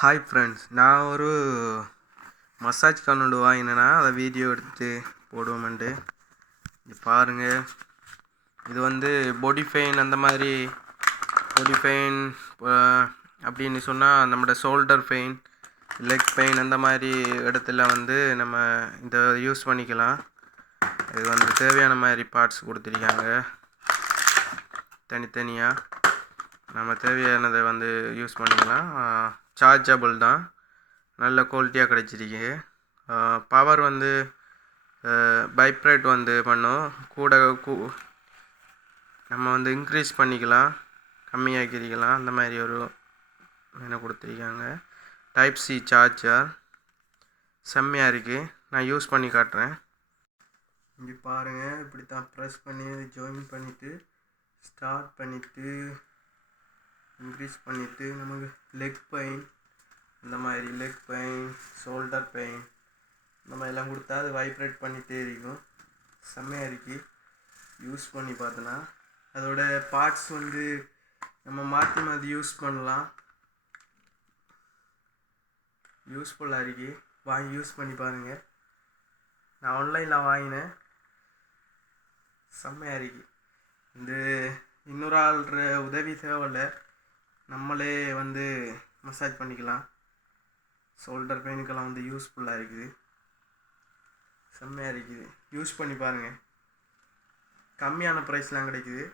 Hi friends, நான் ஒரு massage கன்னுண்டு வாங்கினேன்னா அதை வீடியோ எடுத்து போடுவோமெண்டு இது பாருங்கள். இது வந்து பாடி பெயின் அந்த மாதிரி பாடி பெயின் அப்படின்னு சொன்னால் நம்மளோட ஷோல்டர் பெயின், லெக் பெயின் அந்த மாதிரி இடத்துல வந்து நம்ம இதை யூஸ் பண்ணிக்கலாம். இது வந்து தேவையான மாதிரி பார்ட்ஸ் கொடுத்துருக்காங்க. தனித்தனியாக நம்ம தேவையானதை வந்து யூஸ் பண்ணிக்கலாம். சார்ஜபிள் தான், நல்ல குவாலிட்டியாக கிடச்சிருக்கு. பவர் வந்து வைப்ரேட் வந்து பண்ணும். கூட நம்ம வந்து இன்க்ரீஸ் பண்ணிக்கலாம், கம்மியாக்கிக்கலாம். அந்த மாதிரி ஒரு என்ன கொடுத்துருக்காங்க. டைப் சி சார்ஜர் செம்மையாக இருக்குது. நான் யூஸ் பண்ணி காட்டுறேன். இங்கே பாருங்கள், இப்படி தான் ப்ரெஸ் பண்ணி ஜாயின் பண்ணிவிட்டு ஸ்டார்ட் பண்ணிவிட்டு இன்க்ரீஸ் பண்ணிவிட்டு நமக்கு லெக் பெயின் இந்த மாதிரி லெக் பெயின், ஷோல்டர் பெயின் இந்த மாதிரிலாம் கொடுத்தா அது வைப்ரேட் பண்ணிகிட்டே இருக்கும். செம்மையாக இருக்குது. யூஸ் பண்ணி பார்த்தோன்னா அதோட பார்ட்ஸ் வந்து நம்ம மாற்றி மாற்றி யூஸ் பண்ணலாம். யூஸ்ஃபுல்லாக இருக்குது. வாங்கி யூஸ் பண்ணி பாருங்கள். நான் ஆன்லைனில் வாங்கினேன். செம்மையாக இருக்குது. இந்த இன்னொரு ஆள்ற உதவி தேவையில்லை, நம்மளே வந்து மசாஜ் பண்ணிக்கலாம். ஷோல்டர் பெயினுக்கெல்லாம் வந்து யூஸ்ஃபுல்லாக இருக்குது. செம்மையாக இருக்குது. யூஸ் பண்ணி பாருங்கள். கம்மியான ப்ரைஸ்லாம் கிடைக்குது.